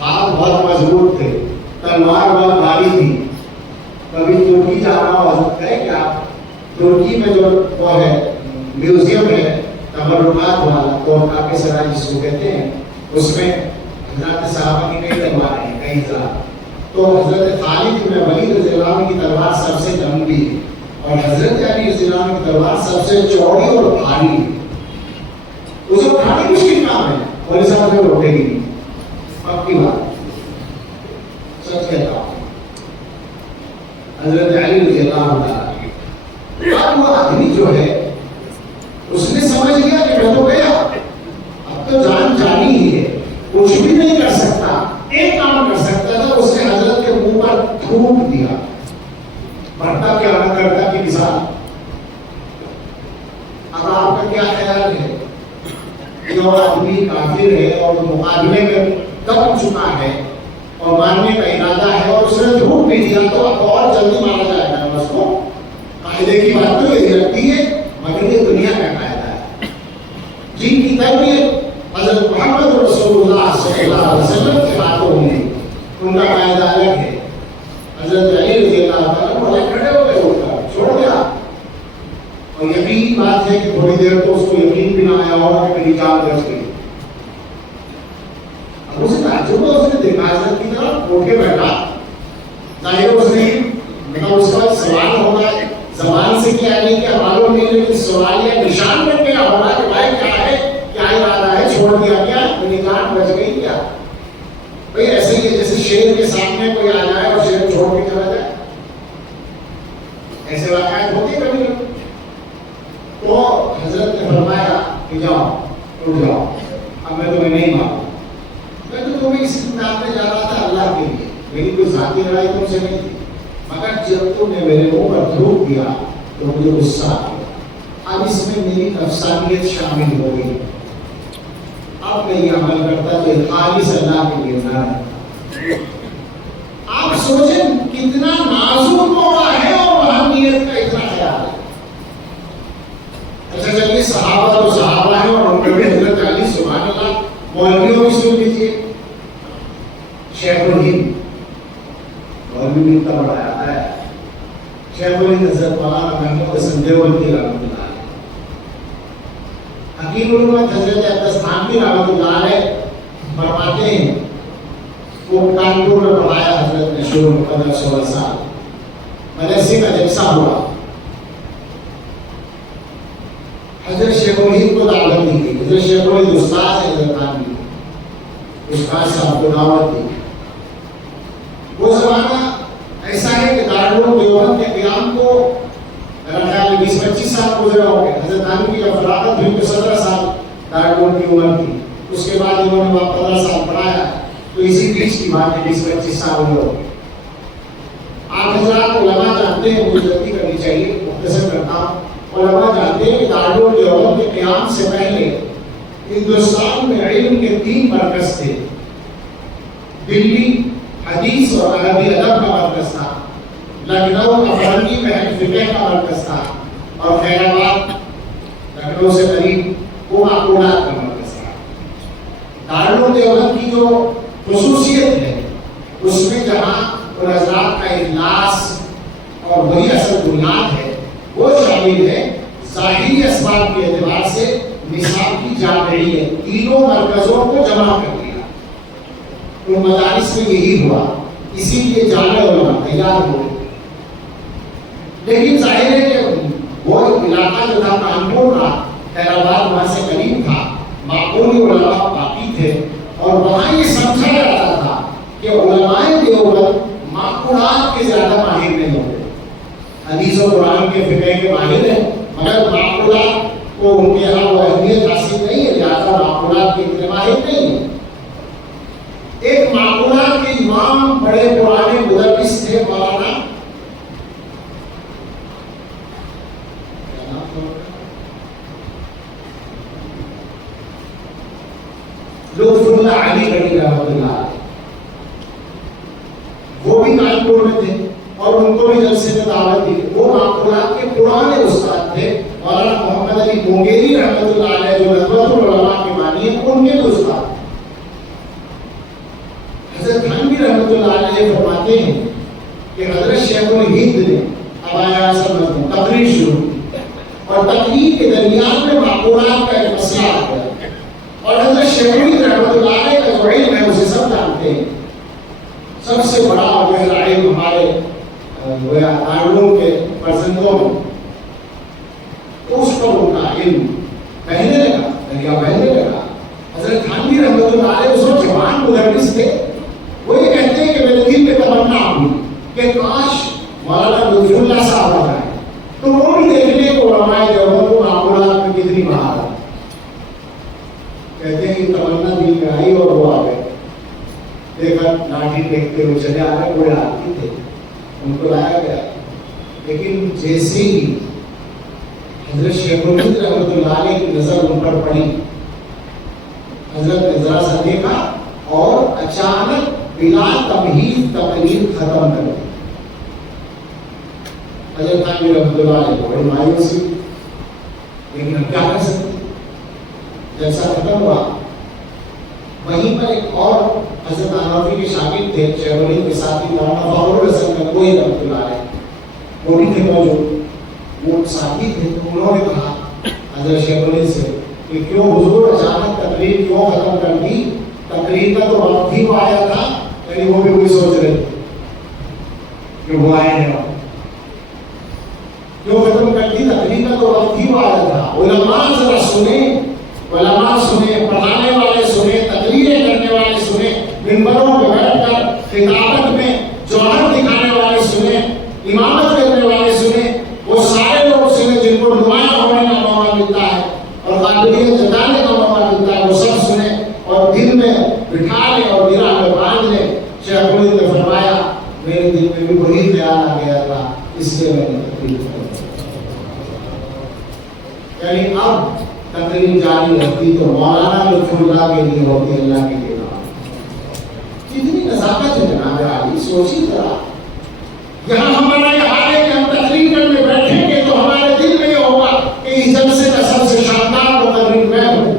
ہاتھ بہت مضبوط تھے، تلوار بہت بھاری تھی. کبھی ترکی جانا ہو حضرت ہے کہ آپ ترکی میں جو وہ ہے میوزیم ہے تبرکات والا توقع کے سرائے جس کو کہتے ہیں، اس میں حضرت صحابہ کی کئی تلواریں ہیں، کئی ہزار. تو حضرت خالد بن ولید رضی اللہ عنہ کی تلوار سب سے لمبی ہے اور حضرت علی رضی اللہ عنہ کی تلوار سب سے چوڑی اور بھاری ہے. اسے اٹھانے مشکل کام ہے اور اس سے اٹھے گی نہیں، پکی بات سچ کہتا ہوں. حضرت علی رضی اللہ عنہ اب وہ آدمی جو ہے اس نے سمجھ لیا کہ میں تو گیا، اب تو جان جانی ہی ہے، کچھ بھی نہیں کر سکتا. ایک کام کر سکتا تھا، اس نے حضرت کے منہ پر تھوک دیا، بھٹا کے آنا کرتا کی مثال. اب آپ کا کیا خیال ہے کہ وہ آدمی کافر ہے اور مقابلے میں دب چکا ہے اور مارنے کا ارادہ ہے اور اس نے تھوک بھی دیا، تو اب اور جلدی مارا جائے گا. اس کو قاعدے کی بات تو یہ لگتی ہے مگر یہ دنیا کا قاعدہ ہے جن کی تربیت حضرت محمد رسول اللہ صلی اللہ علیہ وسلم کی باتوں میں ان کا قاعدہ الگ ہے. حضرت علی رضی اللہ عنہ بڑے کھڑے ہو گئے، اٹھ کر چھوڑ دیا. اور یقینی بات ہے کہ تھوڑی دیر تو اس کو یقین بھی نہ آیا ہوگا کہ میری جان بچ گئی. اب اسے تعجب ہوا، اس نے دیکھا حضرت کی طرف اٹھ کے بیٹھا. ظاہر اس نے دیکھا اس کا سوال ہوگا، زبان سے کیا نہیں کیا معلوم نہیں، لیکن سوال یا نشان پر کیا ہوگا کہ بھائی کیا ہے، کیا ارادہ ہے، چھوڑ دیا کیا، میری جان بچ گئی کیا. بھائی ایسے ہی جیسے شیر کے سامنے کوئی آ جائے اور شیر چھوڑ کے چلا جائے، ایسے واقعات ہوتے کبھی کبھی. تو حضرت نے فرمایا کہ جاؤ اٹھ جاؤ، اب میں تمہیں نہیں مانوں، میں تو تمہیں اس کتاب میں جا رہا تھا اللہ کے لیے، میری کوئی ذاتی لڑائی تم سے نہیں تھی، مگر جب تم نے میرے منہ پر تھوک دیا تو مجھے غصہ آ گیا. اب اس میں میری نفسانیت شامل ہو گئی، اب میں یہ عمل کرتا تو خالص اللہ کے لیے نہ. آپ سوچیں کتنا نازک موقع ہے اور وہاں نیت کا اتنا خیال ہے. اچھا چلیے صحابہ تو صحابہ ہیں اور ان کے بھی حضرت علی سبحان اللہ. مولویوں بھی سن لیجیے، شیخ الہند مولوی بھی اتنا بڑا آتا ہے، شیخ الہند حضرت مولانا محمود حسن دیوبندی رحمۃ اللہ علیہ، حکیم الامت حضرت عبدالستانوی رحمۃ اللہ علیہ فرماتے ہیں وہ کانپور میں پڑھایا حضرت نے شروع میں 15-16 سال. مدرسے کا جلسہ ہوا، حضرت شیخ الہند کو دعوت دی گئی. حضرت شیخ الہند استاد ہے حضرت تانوی، استاد صاحب کو دعوت دی. وہ زمانہ ایسا ہے کہ دارالعلوم دیوبند کے قیام کو میرا خیال 20-25 سال گزرا ہو گئے. حضرت تانوی کی جب فراغت ہوئی تو 17 سال دارالعلوم کی عمر تھی. اس کے بعد انہوں نے وہاں 15 سال پڑھایا، تو اسی بیچ کی بات ہے 20-25 سال ہوئے ہو گئے. آپ حضرات علماء جانتے ہیں، مجھے جلدی کرنی چاہیے، مختصر کرتا ہوں. علماء جانتے ہیں کہ دارالعلوم دیوبند کے قیام سے پہلے ہندوستان میں علم کے 3 مرکز تھے. دلی حدیث اور عربی ادب کا مرکز تھا، لکھنؤ کا فرنگی محل فقہ کا مرکز تھا، اور خیر آباد لکھنؤ سے قریب وہ معقولات کا مرکز تھا. دارالعلوم دیوبند کی جو خصوصیت ہے اس میں جہاں ان حضرات کا اخلاص اور وہی اصل بنیاد ہے وہ شامل ہے. ظاہری اسباب کے اعتبار سے نصاب کی جامعیت تینوں مرکزوں کو جمع کر دیا. ان مدارس میں یہی ہوا، اسی لیے جامع علماء تیار ہوئے. لیکن ظاہر ہے کہ وہ علاقہ جو تھا کانپور کا، حیدرآباد وہاں سے قریب تھا، معقولی علماء باقی تھے، اور وہاں یہ سمجھا جاتا تھا کہ علماء دیوبند معقولات کے زیادہ ماہر نہیں ہوتے. حدیث و قرآن کے فقہ کے ماہر ہیں مگر معقولات کو ان کے یہاں وہ اہمیت حاصل نہیں ہے، لہٰذا معقولات کے اتنے ماہر نہیں ہیں. ایک معقولات کے امام بڑے پرانے مدرس تھے مولانا لطف اللہ علی گڑھی رحمۃ اللہ، وہ بھی کانپور میں تھے اور ان کو بھی جلسے میں دعوت دی. وہ معقولات کے پرانے استاد تھے مولانا محمد علی مونگیری رحمۃ اللہ علیہ، جو ندوۃ العلماء کے بانی ہیں، ان کے بھی استاد. فرماتے ہیں کہ حضرت شیخ الہند نے ابایا سب تقریر شروع کی اور تقریر کے درمیان میں معقولات کا ایک مسئلہ آ گیا اور حضرت شیخ الہند رحمۃ اللہ علیہ کا جو علم ہے اسے سب جانتے ہیں، سب سے بڑا گہرا علم ہمارے عالموں کے فرزندوں میں، تو اس پر ان کا علم بہنے لگا، دریا بہنے لگا۔ حضرت تھانوی رحمۃ اللہ علیہ اس وقت جوان مدرس تھے، وہ یہ کہتے ہیں کہ میرے دل میں تمنا ہوئی کہ کاش مولانا لطف اللہ صاحب آ جائے تو وہ بھی دیکھنے کو علماء دیوبند کو معقولات میں کتنی مہارت۔ کہتے ہیں کہ تمنا دل میں آئی اور وہ آ گئے، دیکھا لاٹھی دیکھتے ہوئے چلے آ گئے، کوئی آدمی تھے، ان کو لایا گیا، لیکن جیسے ہی حضرت شیخ الہند رحمۃ اللہ علیہ کی نظر ان پر پڑی، حضرت نے ذرا سا دیکھا اور اچانک بلا تمہید تقریر ختم کر دی۔ حضرت تھانوی رحمۃ اللہ علیہ کو بڑی مایوسی، لیکن ہم کیا کر سکتے؟ جلسہ ختم ہوا، وہیں پر ایک اور حضرت نانوی کے شاگرد تھے، شیخ الہند کے ساتھی مولانا فخر الحسن گنگوہی رحمۃ اللہ علیہ، وہ بھی تھے موجود، وہ ساتھی تھے، تو انہوں نے کہا حضرت شیخ الہند سے کہ کیوں حضور اچانک تقریر کیوں ختم کر دی؟ تقریر کا تو وقت ہی آیا تھا، یعنی وہ بھی کوئی سوچ رہے تھے کہ وہ آئے ہیں، کیوں ختم کر دی؟ تقریر کا تو وقت ہی آیا تھا۔ علماء ذرا سنیں، علماء سنیں، پڑھانے والے سنیں، تقریریں کرنے والے سنیں، منبروں پہ بیٹھ کر خطابت میں جوہر دکھانے والے سنیں، امامت کرنے والے سنیں، وہ سارے لوگ سنیں جن کو نمایاں ہونے کا موقع ملتا ہے اور قابلیت جتانے کا موقع ملتا ہے، وہ سب سنیں اور دل میں بٹھا لیں اور دلہ میں باندھ لیں۔ شیخ الہند نے فرمایا میرے دل میں بھی وہی خیال آ گیا تھا، اس لیے میں نے تقریر کی۔ یعنی اب تقریر جاری رہتی تو مولانا لطف اللہ کے لیے ہوتی، اللہ کے لیے نہ۔ کتنی نزاکت ہے جناب عالی، سوچی ذرا، یہاں ہمارا یہ حال ہے کہ ہم تقریر کرنے بیٹھیں گے تو ہمارے دل میں یہ ہوگا کہ اس جلسے کا سب سے شاندار مقرر میں ہوں۔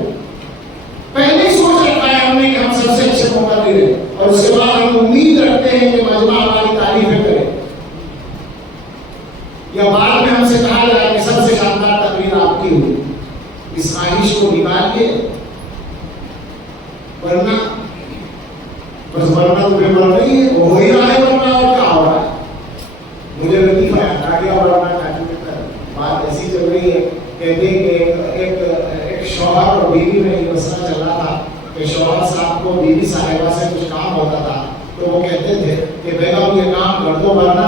پہلے ہی سوچ رکھا ہے ہم نے کہ ہم سب سے اچھے مقرر ہیں، اور اس کے بعد ہم امید رکھتے ہیں کہ مجمع ہماری تعریفیں کرے، یا بعد میں ہم سے کہا جائے کہ سب سے شاندار تقریر آپ کی ہوئی۔ اس خواہش کو نکالیے، ورنہ بس ورنہ تو پھر بن رہی ہے، ہو ہی رہا ہے، ورنہ اور کیا ہو رہا ہے؟ مجھے لطیفہ ہے، کاٹیا ورنہ کاٹی بات ایسی چل رہی ہے، کہتے ہیں کہ ایک شوہر اور بیوی میں یہ مسئلہ چل رہا تھا کہ شوہر صاحب کو بیوی صاحبہ سے کچھ کام ہوتا تھا تو وہ کہتے تھے کہ بیگم یہ کام کر دو، ورنہ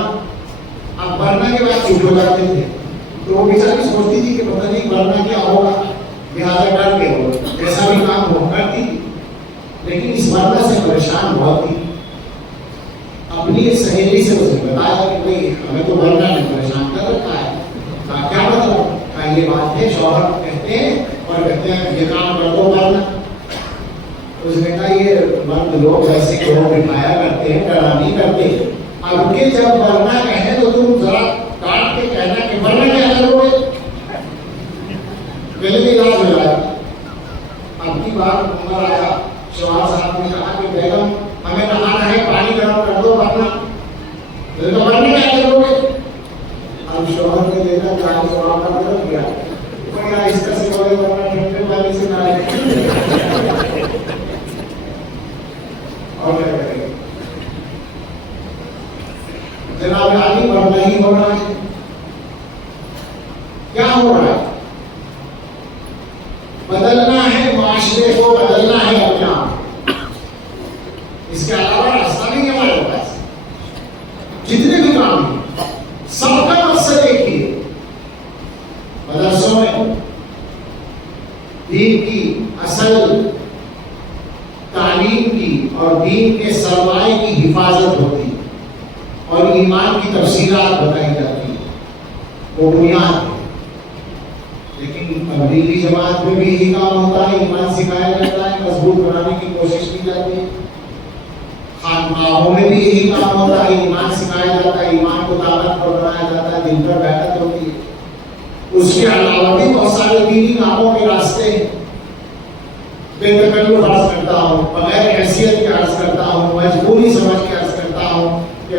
اب ورنہ کے بعد چپ ہو جاتے تھے، تو وہ بیچاری سوچتی تھی کہ پتہ نہیں ورنہ کیا ہوگا، لہٰذا ڈر کے ہو جیسا بھی کام ہو کرتی، لیکن اس ورنہ سے پریشان بہت تھی۔ اپنی ایک سہیلی سے اسے بتایا کہ بھائی ہمیں تو ورنہ نے پریشان کر رکھا ہے، کیا مطلب؟ کہا یہ بات ہے، شوہر کہتے ہیں اور کہتے ہیں یہ کام کر دو ورنہ۔ اس نے کہا یہ مرد لوگ ایسے گروہ بٹھایا کرتے ہیں، ڈرا نہیں کرتے، اب کے جب ورنہ کہیں تو تم ذرا کاٹ کے کہنا کہ ورنہ کیا کرو گے، پہلے بھی علاج ہو جائے۔ اب کی بار نمبر آیا، شوہر صاحب نے کہا کہ بیگم ہمیں نہانا ہے، پانی گرم کر دو ورنہ کیا کرو گے؟ اب شوہر نے دیکھا کہ جواب کا غلط کیا، اس کا سے بولے ورنہ ٹھنڈے پانی سے نہائے اور کیا کریں گے؟ جناب عالی ورنہ ہی ہو رہا ہے، کیا ہو رہا ہے؟ بدلنا ہے معاشرے کو، بدلنا ہے اپنے آپ، اس کے علاوہ راستہ نہیں ہے ہمارے پاس۔ جتنے بھی کام ہیں سب کا مقصد ایک ہی ہے، مدرسوں میں دین کی اصل تعلیم کی اور دین کے سرمایہ کی حفاظت ہوتی اور ایمان کی تفصیلات بتائی جاتی، وہ بنیاد ہے۔ لیکن تبلیغی جماعت میں بھی یہی کام ہوتا ہے، ایمان سکھایا جاتا ہے، مضبوط بنانے کی کوشش کی جاتی ہے۔ خانقاہوں میں بھی یہی کام ہوتا ہے، ایمان سکھایا جاتا ہے، ایمان کو طاقت پر بنایا جاتا ہے، دل پر بیعت ہوتی ہے۔ اس کے علاوہ بھی بہت سارے دینی کاموں کے راستے ہیں۔ بے تکلف عرض کرتا ہوں، بغیر حیثیت کے عرض کرتا ہوں، مجبوری سمجھ کے عرض کرتا ہوں کہ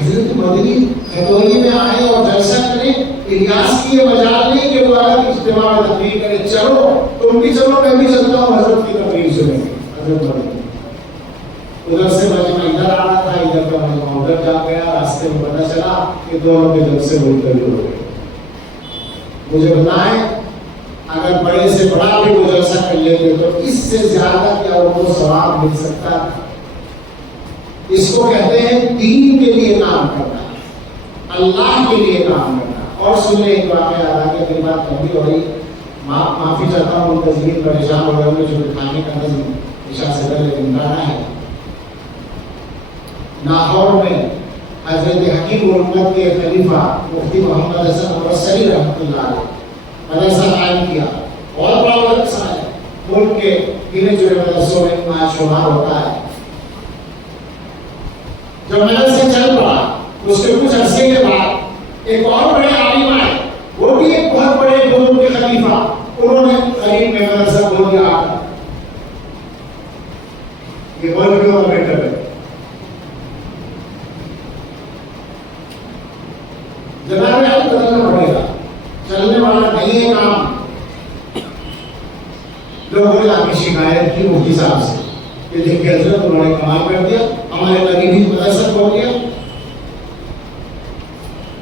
حضرت مدنی کھتوری میں آئے اور جلسہ کریں. الیاس کی یہ مجال نہیں کہ وہ الگ اجتماع میں تقریر کرے. چلو تم بھی چلو میں بھی چلتا ہوں, حضرت کی تقریر سنیں گے. حضرت مدنی ادھر سے مجمع ادھر آنا تھا, ادھر کا مجمع ادھر جا گیا. راستے میں پتہ چلا کہ دونوں کے جلسے منتقل ہو گئے. مجھے بتائیں اگر بڑے سے بڑا بھی وہ جلسہ کر لیتے تو اس سے زیادہ کیا ان کو ثواب مل سکتا تھا. اس کو کہتے ہیں دین کے لیے کام کرنا, اللہ کے لیے کام کرنا. اور سنیں ایک واقعہ یاد آ گیا, میری بات لمبی ہو رہی, معافی چاہتا ہوں منتظمین پریشان ہو رہے ہوں جو کھانے کا نظم عشاء سے پہلے نمٹانا ہے. لاہور میں حضرت حکیم امت کے خلیفہ مفتی محمد حسن مرسلی رحمۃ اللہ علیہ مدرسہ قائم کیا. بہت بڑا مدرسہ ہے, ملک کے گنے چنے مدرسوں میں شمار ہوتا ہے. جب مدرسہ چل پڑا اس کے کچھ عرصے کے بعد ایک اور بڑے عالم آئے, وہ بھی ایک بہت بڑے دور کے خلیفہ. انہوں نے قریب میں مدرسہ کھول دیا. یہ بہت بڑا میٹر ہے. جناب آپ بدلنا پڑے گا, چلنے والا نہیں ہے کام. لوگوں نے آپ کی شکایت کی مفتی صاحب سے کہ دیکھیے حضرت انہوں نے کمال کر دیا, ہمارے لگی بھی مدرسہ کھول دیا.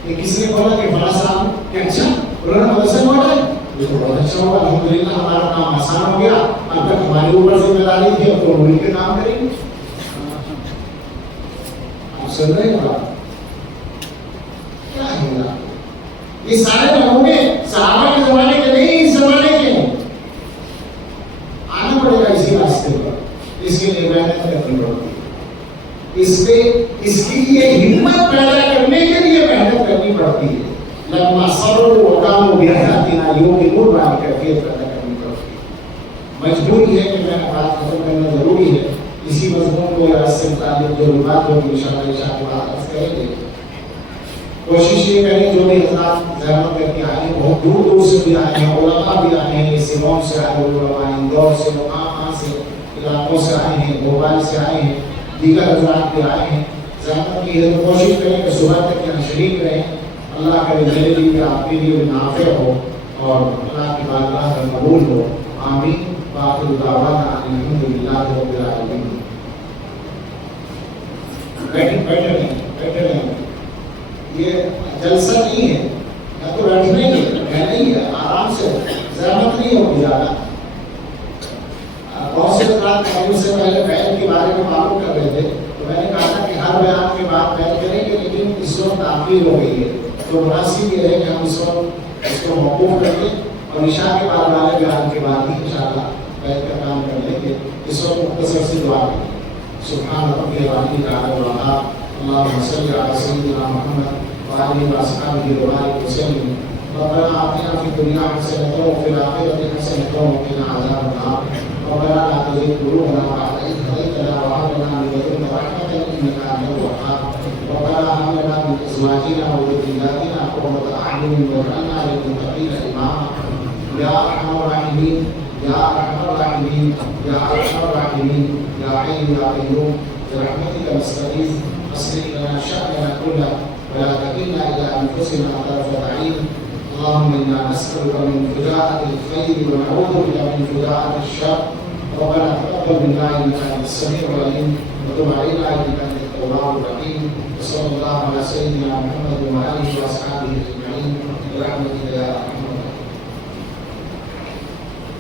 یہ کسی نے بولا کہ بڑا صاحب کہ اچھا انہوں نے مدرسہ کھولا ہے, یہ تو بہت اچھا ہوگا, الحمدللہ ہمارا کام آسان ہو گیا. اب تک ہمارے اوپر ذمہ داری تھی, اب تو مل کے کام کریں گے. آپ سن رہے ہیں بات کیا ہے؟ یہ سارے نمونے صحابہ کے زمانے کے نہیں, اس زمانے کے ہیں. آنا پڑے گا اسی راستے پر, اس کے لیے محنت کرنی پڑتی ہے. اس کی لیے ہمت پیدا کرنے کے لیے محنت کرنی پڑتی ہے. لما صبروا وقاموا بآياتنا يوقنون بها کیفیت پیدا کرنی پڑتی ہے. مجبوری ہے کہ میں بات ختم کرنا ضروری ہے. اسی مضمون کو یا اس سے متعلق جو بات ہوگی انشاءاللہ عشاء کے بعد عرض کریں گے. کوشش یہ کریں جو بھی حضرات زحمت کر کے آئے ہیں, بہت دور دور سے بھی آئے ہیں, علماء بھی آئے ہیں, سیمون سے آئے ہیں علماء, اندور سے, مقام سے علاقوں سے آئے ہیں, بھوپال سے آئے ہیں, دیگر حضرات بھی آئے ہیں. زحمت کی ہے تو کوشش کریں کہ صبح تک یہاں شریک رہیں. اللہ کرے میرے لیے آپ کے لیے نافع ہو اور اللہ کی بارگاہ میں قبول ہو. آمین. وآخر دعوانا ان الحمد للہ رب العالمین. بیٹھے یہ جلسہ نہیں ہے, یا تو بیٹھنے کی نہیں ہے, آرام سے, زحمت نہیں ہوگی زیادہ. بہت سے حضرات کھانے سے پہلے بیت کے بارے میں معلوم کر رہے تھے, تو میں نے کہا تھا کہ ہر بیان کے بعد بیت کریں گے, لیکن اس وقت تاخیر ہو گئی ہے, تو مناسب یہ ہے کہ ہم اس وقت اس کو موقوف کر دیں اور عشاء کے بعد والے بیان کے بعد ہی انشاءاللہ بیت کا کام کر لیں گے. اس وقت مختصر سی دعا کریں. سبحان ربی العلی الاعلی الوہاب, اللہم صلی علی سیدنا محمد وآلہ وصحبہ وبارک وسلم. ربنا آتنا فی الدنیا حسنۃ وفی الآخرۃ حسنۃ وقنا عذاب النار. ربنا لا تزغ قلوبنا بعد إذ هديتنا وهب لنا من لدنك رحمة إنك أنت الوهاب. ربنا هب لنا من أزواجنا وذرياتنا قرة أعين واجعلنا للمتقين إماما. يا أرحم الراحمين, يا أرحم الراحمين, يا أرحم الراحمين, يا حي يا قيوم برحمتك نستغيث. أصلح لنا شأننا كله ولا تكلنا إلى أنفسنا طرفة عين. اللهم إنا نسألك من فجاءة الخير ونعوذ بك من فجاءة الشر. ربنا تقبل منا إنك أنت السميع العليم وتب علينا إنك أنت التواب الرحيم. وصلى الله على سيدنا محمد وآله وأصحابه أجمعين برحمتك يا أرحم